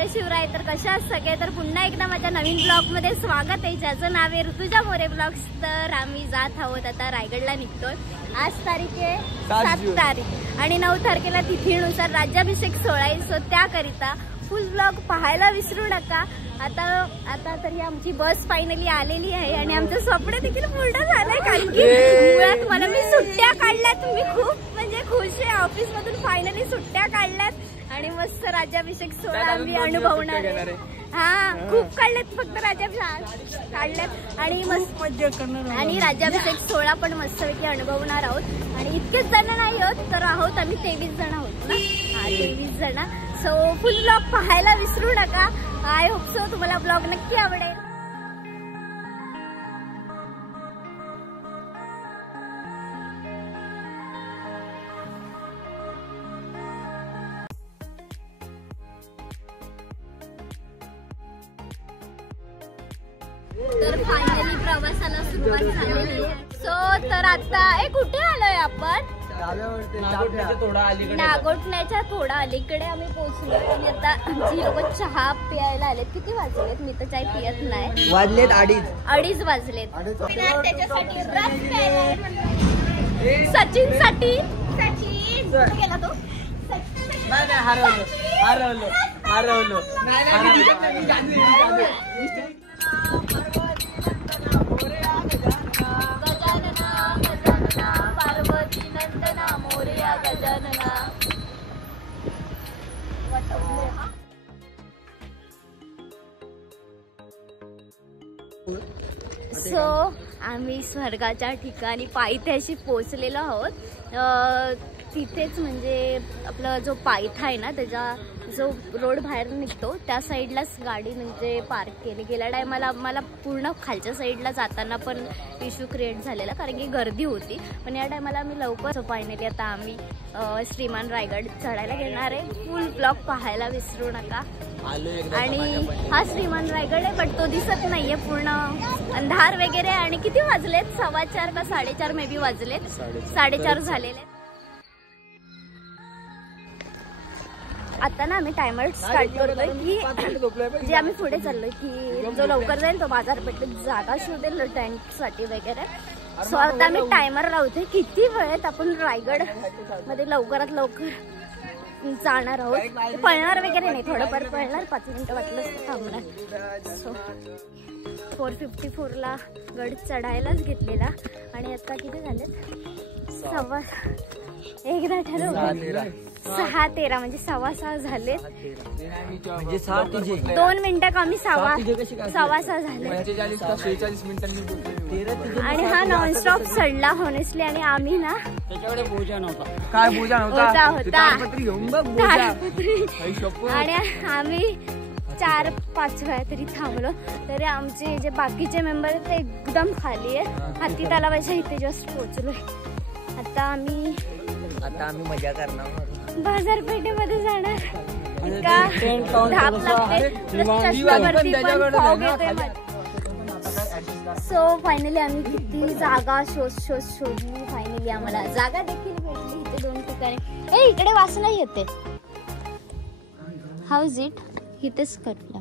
जय शिवराय. तर कशा सगळे, तर पुन्हा एकदा माझ्या नवीन ब्लॉग मध्ये स्वागत आहे, ज्याचं नाव आहे ऋतुजा मोरे ब्लॉग्स. तर आम्ही जात आहोत आता रायगडला निघतोय. आज तारीख आहे 7 तारीख आणि 9 तारखेला तिथीनुसार राज्याभिषेक सोहळा आहे. सो त्याकरिता फुल ब्लॉग पाहायला विसरू नका. आता तरी आमची बस फायनली आलेली आहे आणि आमचं स्वप्न देखील पूर्ण झालंय. कारण की मुळात मला मी सुट्ट्या काढल्यात. मी खूप म्हणजे खुश आहे. ऑफिस मधून फायनली सुट्ट्या काढल्यात आणि मस्त राज्याभिषेक सोहळा आम्ही अनुभवणार आहे. हा, खूप काढल्यात, फक्त राज्याभिषेक काढल्यात आणि मस्त मजा करणार आणि राज्याभिषेक सोहळा पण मस्तपैकी अनुभवणार आहोत. आणि इतकेच जण नाही आहोत, तर आहोत आम्ही 23 जण आहोत ना. हा, 23 जण. सो फुल ब्लॉग पाहायला विसरू नका. आय होप सो तुम्हाला ब्लॉग नक्की आवडेल. तर फायनली प्रवासाला सुरुवात झालेली आहे. सो तर आता कुठे आलोय आपण? नागोठण्याच्या थोडा अलीकडे आम्ही पोहोचलो आणि आता जी लोक चहा प्यायला आलेत. किती वाजलेत? मी तर चाय पियत नाही. वाजलेत 2:30 वाजलेत. त्याच्यासाठी रस प्यायला सचिन साठी. सचिन कुठे गेला तो? हरवलो. पार्वती नंदना मोरया गजानना. सो आम्ही स्वर्गाच्या ठिकाणी पायथ्याशी पोहोचलेलो आहोत. तिथेच म्हणजे आपला जो पायथा आहे ना, त्याचा जो रोड बाहेर निघतो त्या साईडलाच गाडी म्हणजे पार्क केली. गेल्या टायमाला मला पूर्ण खालच्या साईडला जाताना पण इश्यू क्रिएट झालेला, कारण की गर्दी होती. पण या टायमाला आम्ही लवकर फायनली आता आम्ही श्रीमान रायगड चढायला घेणार आहे. फुल ब्लॉग पाहायला विसरू नका. आणि हा श्रीमान रायगड आहे, पण तो दिसत नाहीये. पूर्ण अंधार वगैरे. आणि किती वाजलेत? 4:15 का 4:30 मे बी वाजलेत. 4:30 झालेले. आता ना आम्ही टायमर स्टार्ट करतोय की जे आम्ही पुढे चाललोय की जो लवकर जाईल तो बाजारपेठेत जागा शोधेल टेंट साठी वगैरे. सो आता आम्ही टायमर लावतोय किती वेळेत आपण रायगड मध्ये लवकरात लवकर जाणार आहोत. पळणार वगैरे नाही, थोडंफार पळणार, 5 मिनिटं वाटलं थांबणार. सो 4:54 ला गड चढायलाच घेतलेला आणि आता किती झालेत? 6:13 म्हणजे 6:15 झाले. 2 मिनिटं कमी 6:15 झाले. आणि हा नॉनस्टॉप चढला हॉनेस्टली. आणि आम्ही ना आणि आम्ही 4-5 वेळा तरी थांबलो. तरी आमचे जे बाकीचे मेंबर आहेत ते एकदम खाली आहे. हाती तलावाच्या इथे जस्ट पोहोचलोय. आता आम्ही मजा करणार, बाजारपेठेमध्ये जाणार. धाप लागते. सो फायनली आम्ही किती जागा शोधली. फायनली आम्हाला जागा देखील भेटली इथे 2 ठिकाणी. इकडे वासना येते. How is it? इथेच करला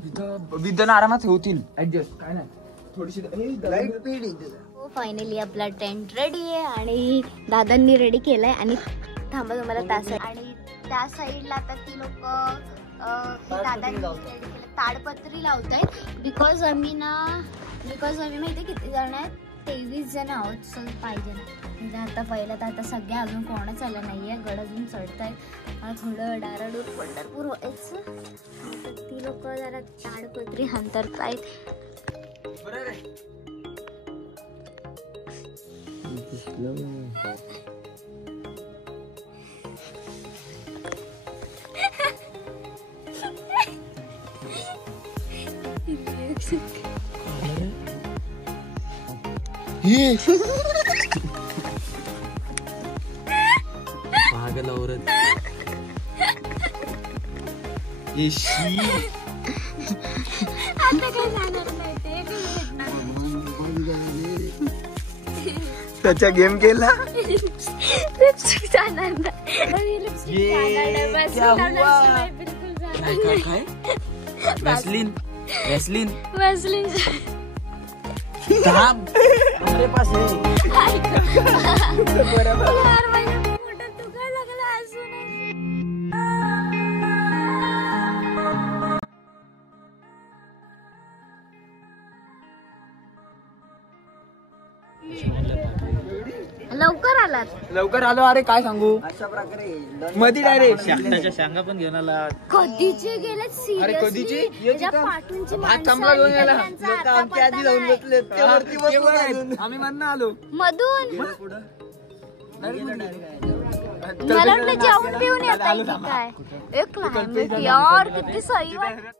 विद्यान आरामात होतील ऍडजस्ट. काय नाही, थोडीशी फायनली आपला टेंट रेडी आहे आणि दादांनी रेडी केलाय. आणि थांबा तुम्हाला त्या साईड आणि त्या साईडला आता ती लोक दादांनी ताडपत्री लावतायत. बिकॉज आम्ही माहिती किती जण आहेत? 23 जण आहोत. सो पाहिजे ना म्हणजे आता पहिला तर आता सगळ्या अजून कोणच आलं नाहीये. गड अजून चढतायत. थोडं डाराडूर पंढरपूर व्हायचं. ती लोक जरा ताडपत्री हांतरतायत. पागल औरत. त्याचा गेम केला. जाणार नाही. ये क्या हुआ? काय वॅसलीन वॅसलीन वॅसलीन थांब हमारे पास है यार माझ्या पोटात दुखायला लागलं अजून. लवकर आलात. लवकर आलो. अरे काय सांगू अशा प्रकारे मधी डायरेक्ट शेंगाच्या शेंगा पण घेऊन आला. कधीचे गेलेत अरे कधीची? सिरियसली पाठूनची भात चमला घेऊन गेला. लोक आमच्या आधी जाऊन बसले ते वरती बसून अजून आम्ही म्हणणं आलो मधून. मला वाटलं जेवण पिऊन येत आहे की काय. एक क्लायमेट यार किती सही वाटत.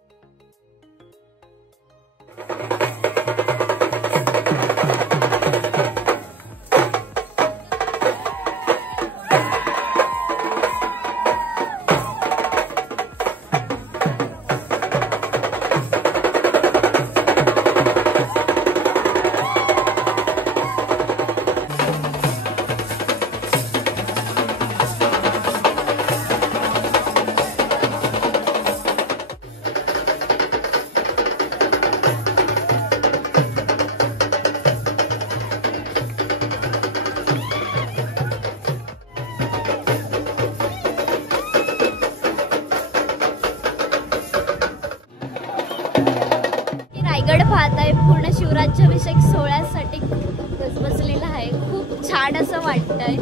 रायगड पाहताय पूर्ण शिवराज्याभिषेक सोहळ्यासाठी बसलेला आहे. खूप छान असं वाटतंय.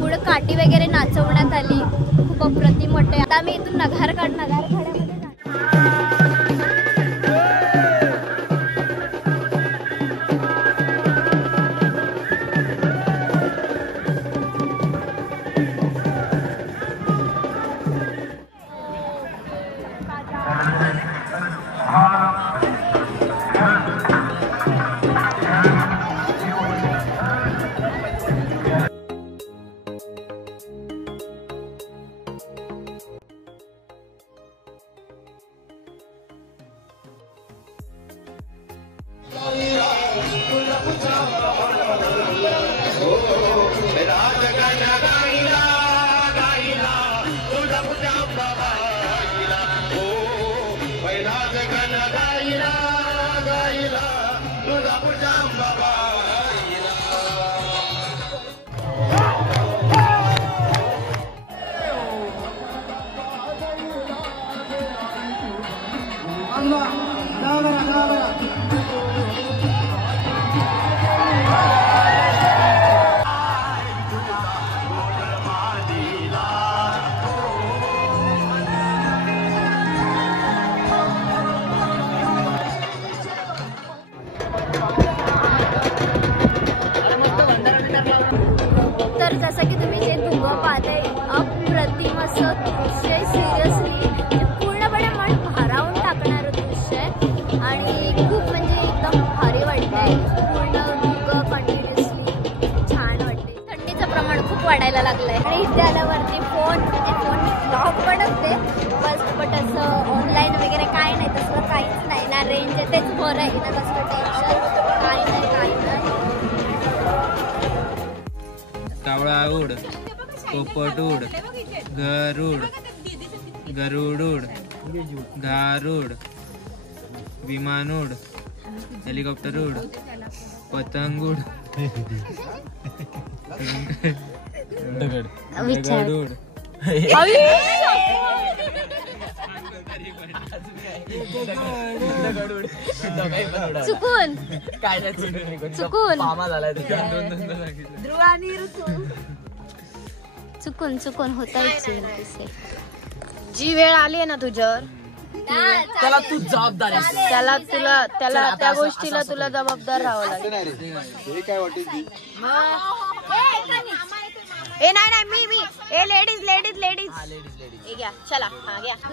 पुढे काठी वगैरे नाचवण्यात आली. खूप अप्रतिम वाटतंय. आता मी इथून नगारखाड्यामध्ये तर जसं की तुम्ही जे धुवा पाहताय अप्रतिम असं दृश्य. सिरियसली पूर्णपणे मन भारावून टाकणारं दृश्य आहे आणि खूप म्हणजे एकदम भारी वाटतंय. पूर्ण धुगं कंटिन्युअसली छान वाटते. थंडीचं प्रमाण खूप वाढायला लागलंय आणि इथे आल्यावरती फोन ब्लॉग पण असते बट असं ऑनलाईन वगैरे काय नाही तसं काहीच नाही ना. रेंज आहे तेच बरं आहे ना. तसं टेन्शन काय नाही काही नाही. कावळा उड पोपट उड गरुड गरुड उड गारुड विमान उड हेलिकॉप्टर उड पतंग उड दगड उड चुकून चुकून चुकून चुकून होताय. जी वेळ आली आहे ना तुझ्यावर त्याला तू जबाबदार आहेस. त्याला त्या गोष्टीला तुला जबाबदार राहावं लागेल. हे काय वाटेल ए नाही मी ए लेडीज हे घ्या चला. हा घ्या. तू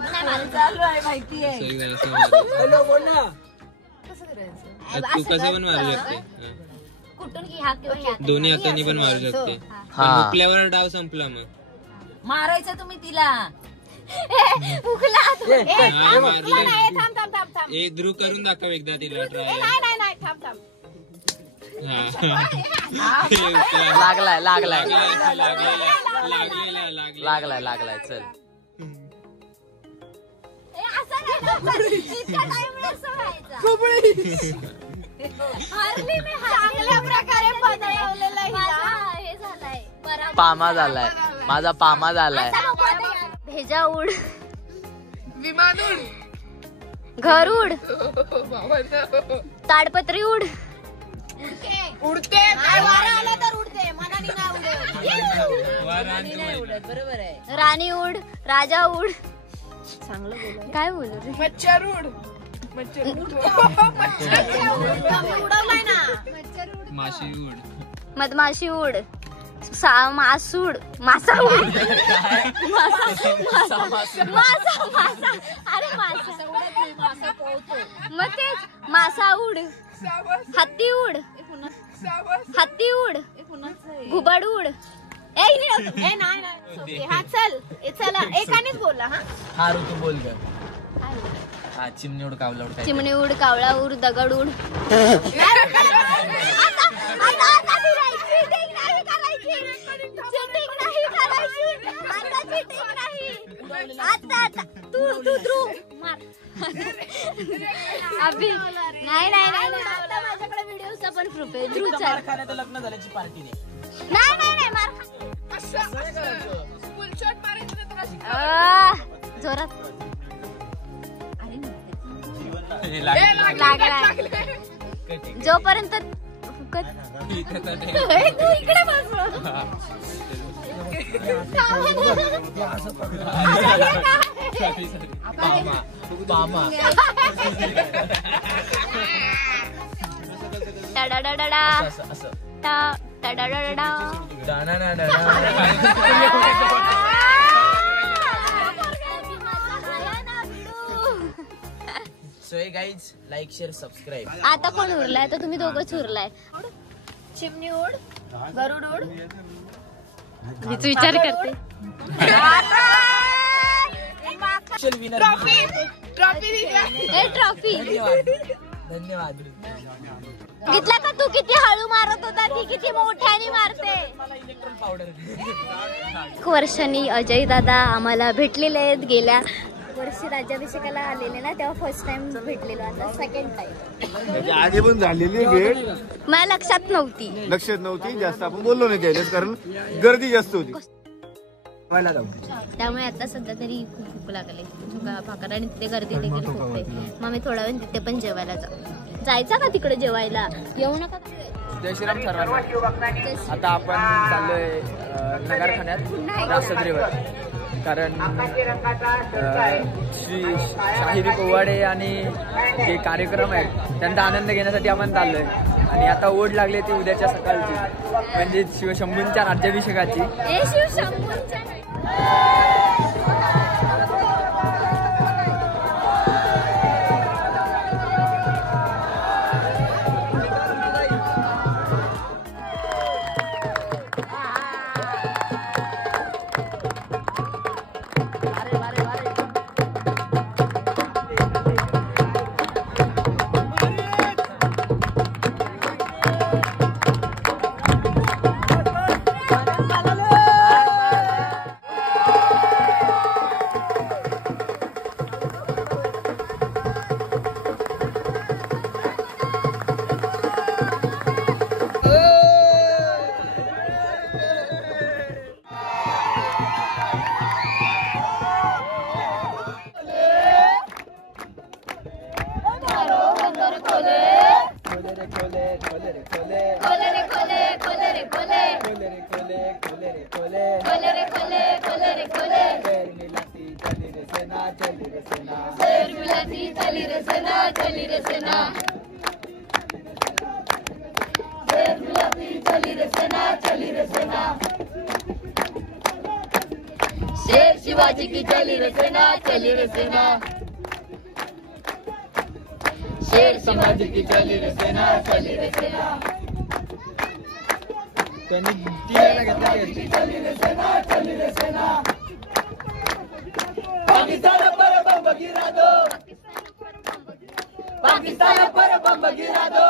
कसं पण मारू शकते. कुठून की हा किंवा ह्या दोन्ही हातांनी पण मारू शकते. हुकल्यावर डाव संपला. मग मारायचं तुम्ही तिला. ध्रुव करून दाखव एकदा तिला. नाही थांब. लागलाय चल. चांगल्या प्रकारे बनवलेलं हे झालाय पामा झालाय माझा पामा झालाय. भेजा उड, विमान उड, घर उड, ताडपत्री उड, उडते वारा आला तर उडते, मनाने नाही उडत. बरोबर आहे. राणी उड, राजा उड. चांगलं बोल. काय बोलू रे? मच्छर उड, मच्छर उडवलाय ना. माशी उड, मधमाशी उड, मासूड, मासा उड, अरे मासा मग तेच मासा उड, हत्ती उड, हत्ती उड, घुबड उड. नाही हा चल चला एकानेच बोला. हा ऋतू बोल ग. हा चिमणी उड कावला उड. चिमणी उड, कावळा उड, दगड उड. नाही माझ्याकडे व्हिडिओचा पण प्रूफ आहे. लग्न झाल्याची पार्टी दे. नाही मार जोरात लागला जोपर्यंत फुकत. तू इकडे बस. पामा टाडाडाडा टा टाडाडाडा. So guys like share subscribe. आता कोण उरलाय? तर तुम्ही दोघंच उरलाय. चिमणी उड, गरुड उड, मी तू विचार करते. ट्रॉफी धन्यवाद. घेतला का? तू किती हळू मारत होता, ती किती मोठ्याने मारते. एक वर्षांनी अजय दादा आम्हाला भेटलेले आहेत. गेल्या वर्षी राज्याभिषेकाला आलेले ना, तेव्हा फर्स्ट टाइम भेटलेलो. आता सेकंड टाइम. आधी पण झालेली भेट माझ्या लक्षात नव्हती जास्त आपण बोललो नाही त्यावेळेस, कारण गर्दी जास्त होती. त्यामुळे आता सध्या तरी खूप भूक लागले. भाकर आणि तिथे गर्दी देखील खूप आहे. मग मी थोडा वेळ तिथे पण जेवायला जायचं का तिकडे जेवायला? येऊ नका. जय श्रीराम सर्वांना. आता आपण चाललोय नगरखान्यात रासद्रीवर, कारण श्री शाहिरी पोवाडे आणि जे कार्यक्रम आहेत त्यांचा आनंद घेण्यासाठी आपण चाललोय. आणि आता ओढ लागली ती उद्याच्या सकाळची, म्हणजे शिवशंभूंच्या राज्याभिषेकाची. शेर शिवाजी की चली रे सेना, चली रे सेना. शेर शिवाजी की चली रे सेना, चली रे सेना. त्यांनी ती घेतली. चली रे सेना, चली रे सेना. पाकिस्तान पर बम गिरा दो, पाकिस्तान पर बम गिरा दो,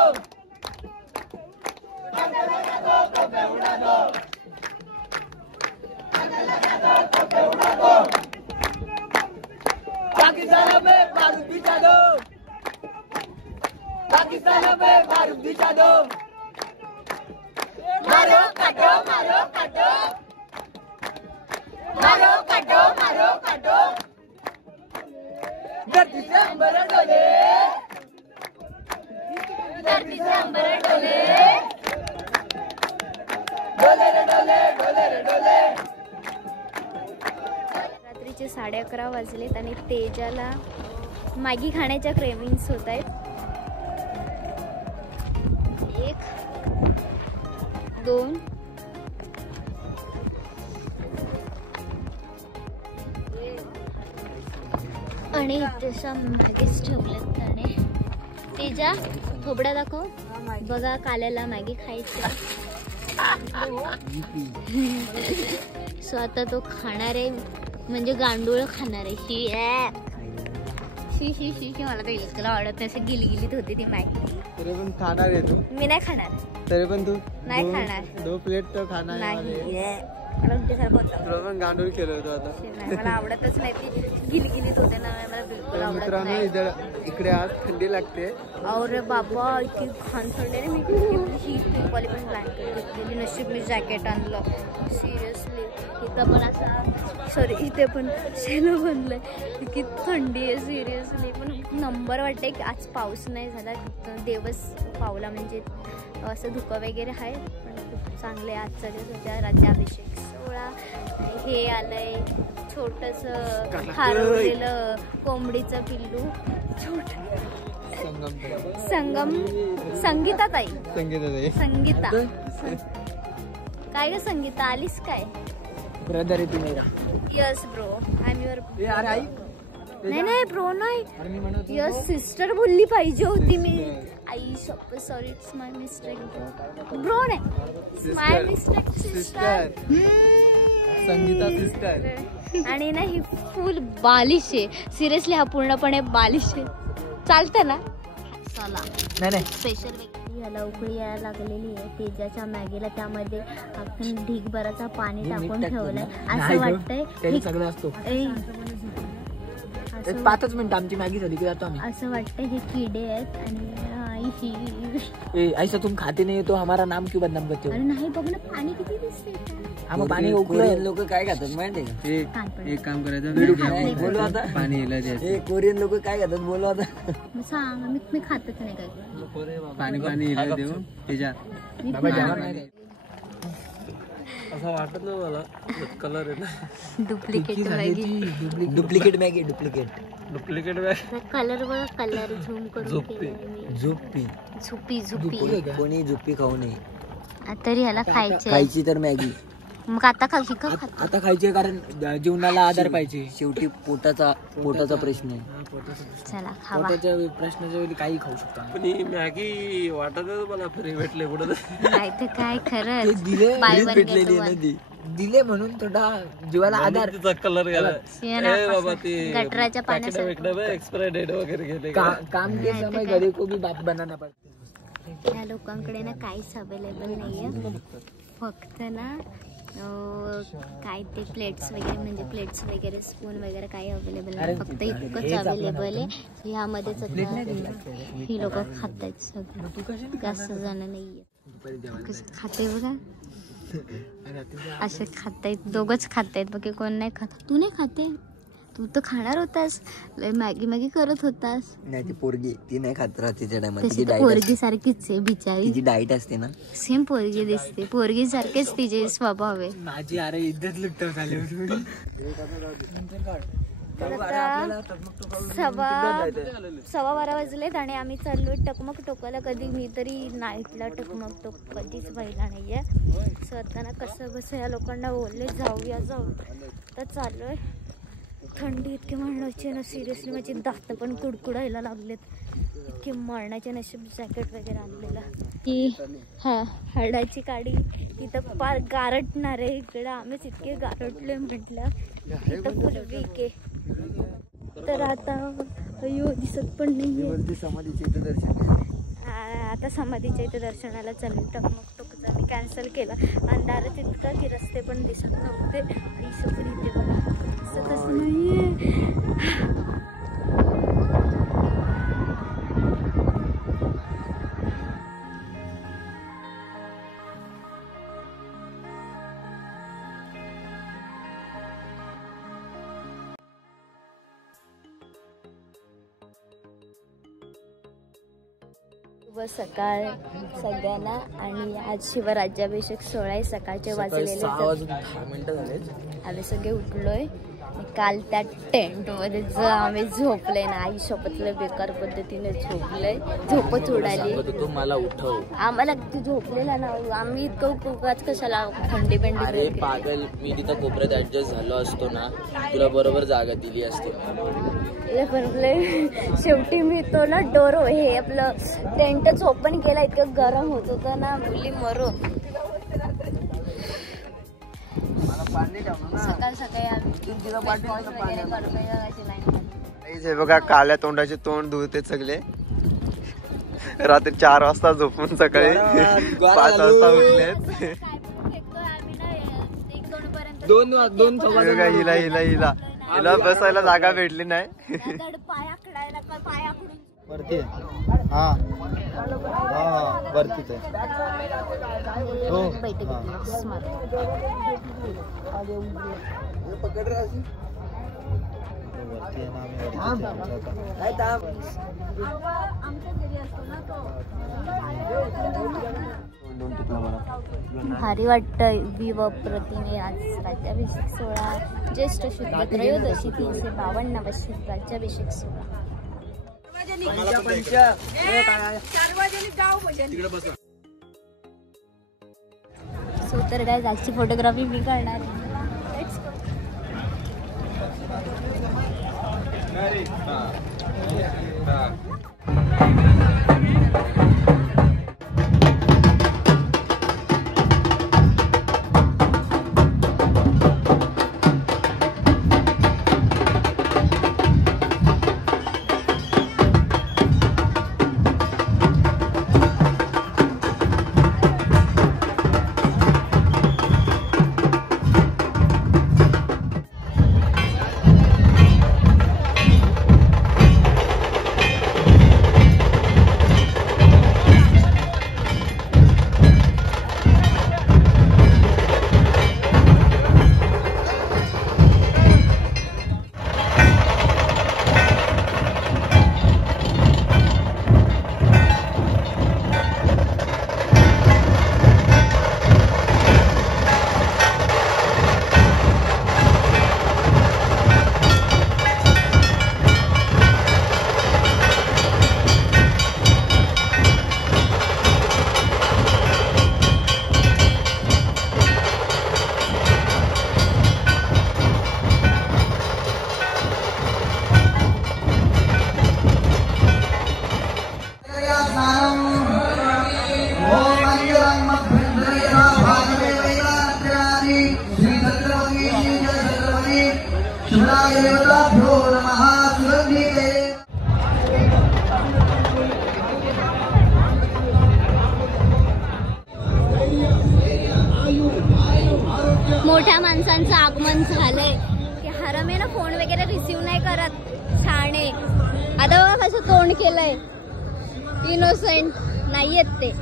पाकिस्तान में काटो मारो काटो मारो काटो मारो काटो मारो काटो धरती से अंबर डोले धरती से अंबर डोले डोले रे डोले डोले रे डोले. रात्रीचे 11:30 वाजलेत आणि तेजाला मॅगी खाण्याच्या क्रेविंग्स होत आहेत. 1 2 आणि तसा मॅगीच ठेवलेत त्याने. तेजा थोबडा दाखव. बघा काल्याला मॅगी खायचं. सो आता तो खाणार आहे म्हणजे गांडूळ खाणार आहे. शी शी शी शी मला तर इतकं आवडत नाही. असं गिलगिलीत होती ती मॅगी. तरी पण खाणार आहे तू. मी नाही खाणार. तरी पण तू नाही खाणार. 2 प्लेट तर खाणार नाही मला उलटीसारखं होतं. तुला पण गांडूळ केलं होतं आता. नाही, मला आवडतच नाही. ती गिलगिलीत होते ना मला बिलकुल आवडत मित्रांनो नाही. इकडे आज थंडी लागते. और बाबा इतकी घाण थंडी आहे. मी ही पिंपली पण ब्लँकेट घेतलेली. नशीब मी जॅकेट आणलं. सिरियसली इथं पण असा सॉरी इथे पण शेलं बनलंय. इतकी थंडी आहे सिरियसली. पण नंबर वाटते की आज पाऊस नाही झाला. दिवस पावला म्हणजे असं धुकं वगैरे आहे. पण खूप चांगले आजचा दिवस होत्या. राज्याभिषेक सोहळा. हे आलंय छोटंसं हरवलेलं कोंबडीचं पिल्लू. संगीता ताई. संगीता काय ग संगीता आलीस काय? ब्रदर आहे तू मेरा. Yes bro I am your. अरे आई नाही ब्रो नाही. यस सिस्टर बोलली पाहिजे होती मी. I sorry it's my mistake bro नाही my mistake sister. Sangeeta sister. आणि ना ही फुल बालिश आहे. सिरियसली हा पूर्णपणे बालिश आहे. चालतं ना. चला नाही स्पेशल ह्याला उकळी यायला लागलेली आहे तेजाच्या मॅगीला. त्यामध्ये आपण ढीगभराचा पाणी टाकून ठेवलंय. असं वाटतंय सगळं असतो. 5 मिनिट आमची मॅगी झाली की जातो आम्ही. असं वाटतंय हे किडे आहेत. आणि ऐसा तुम खाते नहीं तो हमारा नाम क्यों बदनाम करते हो? अरे नाही बघ ना पाणी किती दिसतंय. आम्ही पाणी कोरियन लोक काय खातात माहिती आहे का? एक काम करायचं बोलू आता. पाणी कोरियन लोक काय खातात बोलू आता. सांग मी खातच नाही काय. पाणी देऊ त्याच्या असं वाटत नाही मला. कलर आहे ना. Duplicate Maggi. डुप्लिकेट कलर बघा. कलर झूम करून झुपी कोणी झुप्पी खाऊ नये. तरी ह्याला खायचं. खायची तर मॅगी. मग आता आता खायचे कारण जीवनाला आधार पाहिजे. शेवटी पोटाचा प्रश्न आहे. चला खावा. प्रश्नाच्या वेळी काही खाऊ शकतो. पण मॅगी वाटत मला फ्री भेटले कुठं. नाही तर काय खरं दिले म्हणून थोडा जीवाला आधार. कलर गटराच्या पाण्यात एक्सपायरी डेट वगैरे गेले. काम के समय घरी को भी बाप बनाना पडतो. ह्या लोकांकडे ना काहीच अवेलेबल नाहीये. फक्त ना काय ते प्लेट्स वगैरे स्पून वगैरे काही अवेलेबल नाही. फक्त इतकंच अवेलेबल आहे. ह्यामध्येच ही लोक खातायत सगळं. जास्त जण नाहीये. कसं खाते बघा. असे खातायत. दोघच खातायत बाकी कोण नाही खात. तू नाही खाते. तू तर खाणार होतास. मॅगी करत होतास. नाही ती पोरगी ती नाही खात रात्रीच्या टायमात. पोरगी सारखीच आहे बिचारी. तिची डाएट असते ना. सेम पोरगी दिसते. पोरगी सारखेच तिचे स्वभाव आहे. माझी अरे इज्जत लुटत झाली. सव्वा 12 वाजलेत आणि आम्ही चाललोय टकमक टोकाला. कधी मी तरी नाईटला टकमक टोक कधीच पाहिला नाहीये. स्वतःना कसं या लोकांना बोलले जाऊया तर चाललोय. थंडी इतकी मरणाची ना सिरियसली. माझी दात पण कुडकुडायला लागलेत. इतकी मरणाचे. नशीब जॅकेट वगैरे आणलेला. ही हाडाची काडी इथं पार गारटणार आहे. इकडं आम्हीच इतके गारटलोय म्हटलं. इथं फुल वीक आहे. तर आता अयो दिसत पण नाहीये. समाधीच्या इथे दर्शन. आता समाधीच्या इथे दर्शनाला चालू. टकमक टोकचा मी कॅन्सल केला. अंधारच इतका की रस्ते पण दिसत नव्हते. आणि सगळी इथे बघा दिसतच नाहीये. व सकाळ सगळ्यांना. आणि आज शिवराज्याभिषेक सोहळा आहे. सकाळचे वाजलेले आम्ही सगळे उठलोय. काल त्या टेंट मध्ये आम्ही झोपले ना, आई शपथलं बेकार पद्धतीने झोपलंय. झोपच उडाली. तू मला उठव. आम्हाला तू झोपलेला ना, आम्ही इतकं कुकाच कशाला थंडी पेंडी. अरे पागल, मी तिथं कोपऱ्यात ऍडजस्ट झालो असतो ना, तुला बरोबर जागा दिली असते. शेवटी मी तो ना डोर हे आपलं टेंटच ओपन केला. इतकं गरम होत होतं ना, मुली मरो. सकाळ सकाळी हे बघा काल्या तोंडाचे तोंड धुते सगळे. रात्री 4 वाजता झोपून सकाळी 5 वाजता उठले. हिला बसायला जागा भेटली नाही. वरती हा वरतीच आहे. भारी वाटतं विव प्रतिमे. आज राज्याभिषेक सोहळा ज्येष्ठ शुद्ध त्रयोदशी 352 राज्याभिषेक सोहळा. सो तर काय आजची फोटोग्राफी मी करणार आहे. मोठ्या माणसांचं आगमन झालंय की हरमेनं फोन वगैरे रिसीव नाही करत. छाणे आता बघा कसं तोंड केलंय. इनोसेंट नाहीयेत ते.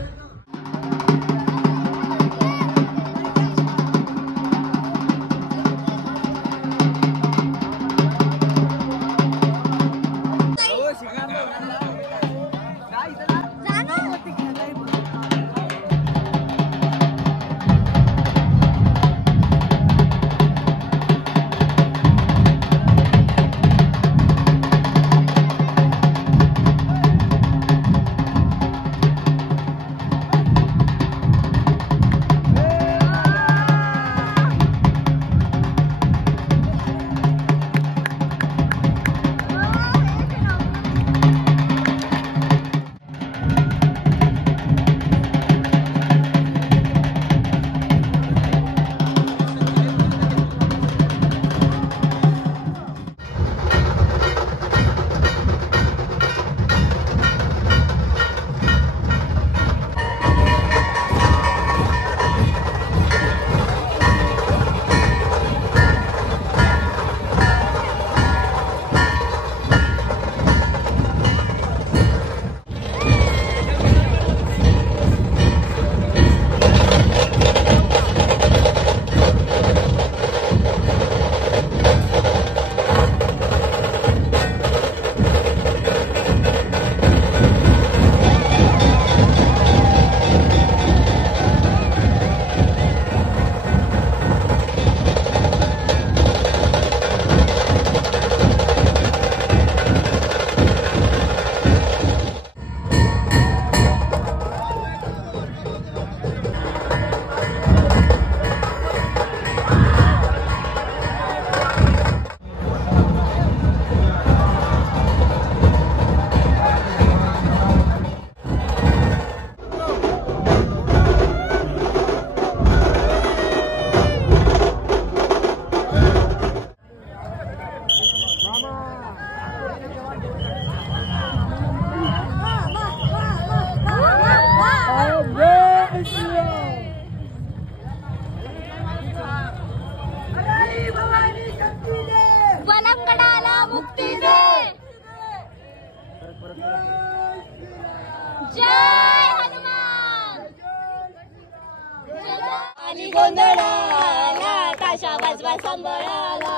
वाजवा संबळाला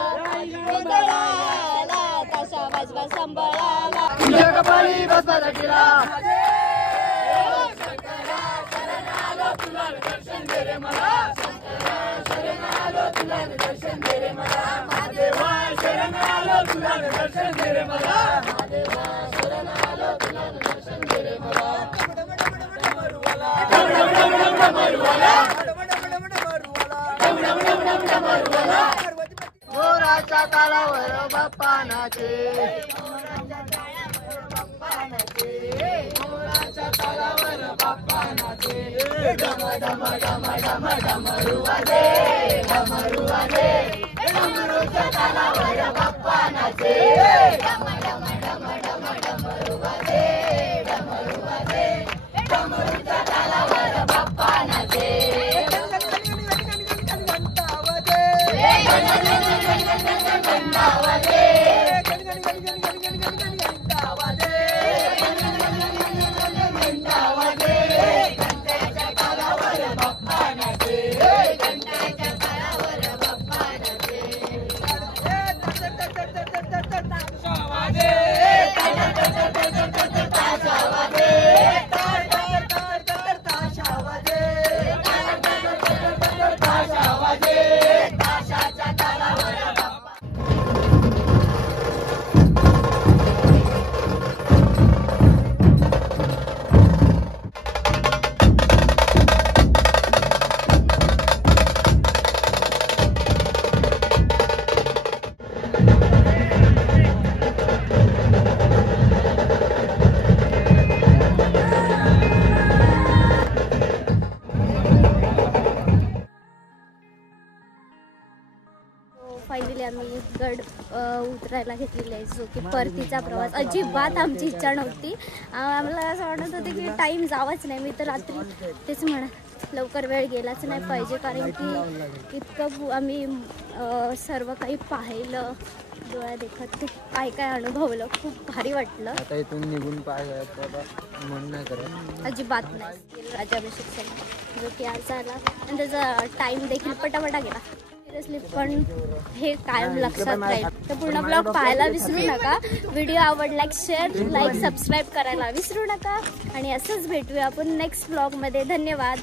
गोंधळा आला ताशा वाजवा संबळाला तुझ्या कपाळी बसला लकीला तुला दर्शन दे रे मला शरण आलो तुला दर्शन दे रे मला महादेवा शरण आलो तुला दर्शन दे रे मला महादेवा शरण आलो तुला दर्शन दे रे मला मोराच्या तालावर बाप्पा नाचे मोराच्या तालावर बाप्पा नाचे डम डम डम डम डमरू वाजे डमरू वाजे डमरूच्या तालावर बाप्पा नाचे डम डम डम डम डमरू वाजे डमरू वाजे डमरूच्या तालावर बाप्पा नाचे फायनली आम्ही गड उतरायला घेतलेला आहे जो की परतीचा प्रवास अजिबात आमची इच्छा नव्हती आम्हाला असं वाटत होते की टाईम जावाच नाही मी तर रात्री तेच म्हणत लवकर वेळ गेलाच नाही पाहिजे कारण की इतकं आम्ही सर्व काही पाहिलं डोळ्या देखत खूप काय काय अनुभवलं खूप भारी वाटलं आता इथून निघून पाहिजे म्हणून नाही करत अजिबात नाही राज्याभिषेक जो की आज आला आणि त्याचा टाईम देखील पटापटा गेला पण हे कायम लक्षात राहील तर पूर्ण ब्लॉग पाहायला विसरू नका व्हिडिओ आवडला शेअर लाईक सबस्क्राईब करायला विसरू नका आणि असंच भेटूया आपण नेक्स्ट ब्लॉगमध्ये धन्यवाद.